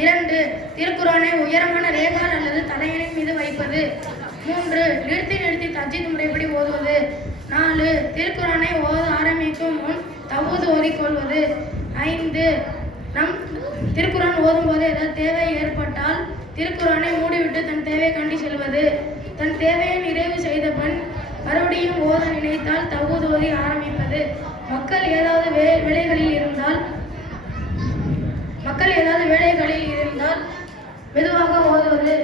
2. திருக்குரானை உயரமான ரேகால் அல்லது தலையணை மீது வைப்பது. 3. நிறுத்தி தஜ்வீத் முறைப்படி ஓதுவது. 4. திருக்குரானை ஓத ஆரம்பிக்கும் முன் தவ்வூது ஓதிக்கொள்வது. 5. நம் திருக்குரான் ஓதும் போது ஏதாவது தேவை ஏற்பட்டால் திருக்குரானை மூடிவிட்டு தன் தேவையை கண்டி செல்வது. தன் தேவையை நிறைவு செய்த பின் மறுபடியும் ஓத நினைத்தால் தவ்வூது ஓதி ஆரம்பிப்பது. மக்கள் ஏதாவது வேலைகளில் இருந்தால் மெதுவாக ஓதுவது.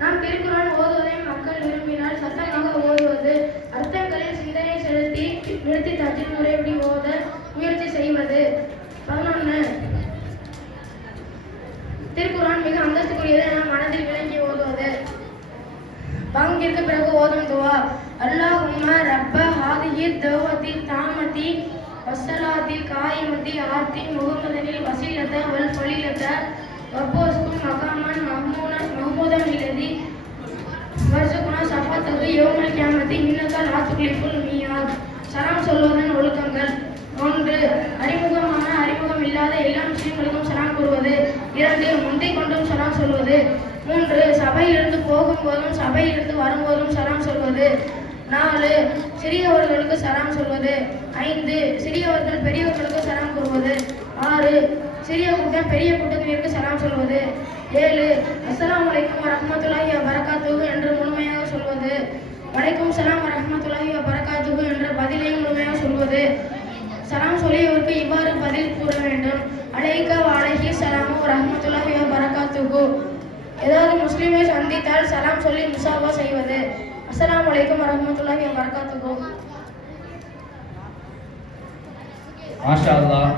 நாம் திருக்குரான் ஓதுவதை மக்கள் விரும்பினால் சத்தமாக ஓதுவது. அர்த்தங்களில் சிந்தனை செலுத்தி நிறுத்தி தஜ்வீத் முறைப்படி ஓத முயற்சி செய்வது. 11. திருக்குரான் மிக அந்தஸ்துக்குரியதை நாம் மனதில் விளங்கி ஓதுவது. பங்கிற்கு பிறகு ஓதும் துவா. அல்லாஹும்ம ரப்ப ஹாதிஹி தௌவதி தாமதி வஸ்ஸலாத்தி காயிமதி ஆத்தி முஹம்மதனில் வஸீலத வல் ஃபலீலத வப்போஸ்கும் மகாமன் மஹ்மூதன் இல்லதி வர்சுகுனா ஷஃபாத்தஹு யௌமல் கியாமத்தி இன்னக லா துக்லிஃபுல் மியாத். சலாம் சொல்வதன் ஒழுக்கங்கள். 1. அறிமுகம் இல்லாத எல்லா முஸ்லிம்களுக்கும் சலாம் கூறுவது. 2. முந்திக் கொண்டும் சலாம் சொல்வது. 3. சபையிலிருந்து போகும்போதும் சபையிலிருந்து வரும்போதும் சலாம் சொல்வது. 4. சிறியவர்களுக்கு சலாம் சொல்வது. 5. சிறியவர்கள் பெரியவர்களுக்கு சலாம் கூறுவது. 6. சிறிய கூட்டம் பெரிய கூட்டத்தினருக்கு சலாம் சொல்வது. 7. அஸ்ஸலாமு அலைக்கும் வரஹ்மத்துல்லாஹி வபரகாத்துஹு என்று முழுமையாக சொல்வது. வலைக்கும் சலாம் வரஹ்மத்துல்லாஹி வபரகாத்துஹு என்ற பதிலையும் முழுமையாக சொல்வது. சலாம் சொல்லியவருக்கு இவ்வாறு பதில் கூற வேண்டும். அலைக்க வலைஹி ஸலாமு வரஹ்மத்துல்லாஹி வபரகாத்துஹு. ஏதாவது முஸ்லிமை சந்தித்தால் சலாம் சொல்லி முசாஃபா செய்வது. அஸ்ஸலாமு அலைக்கும் வரஹ்மத்துல்லாஹி வபரகாத்துஹு. மாஷா அல்லாஹ்.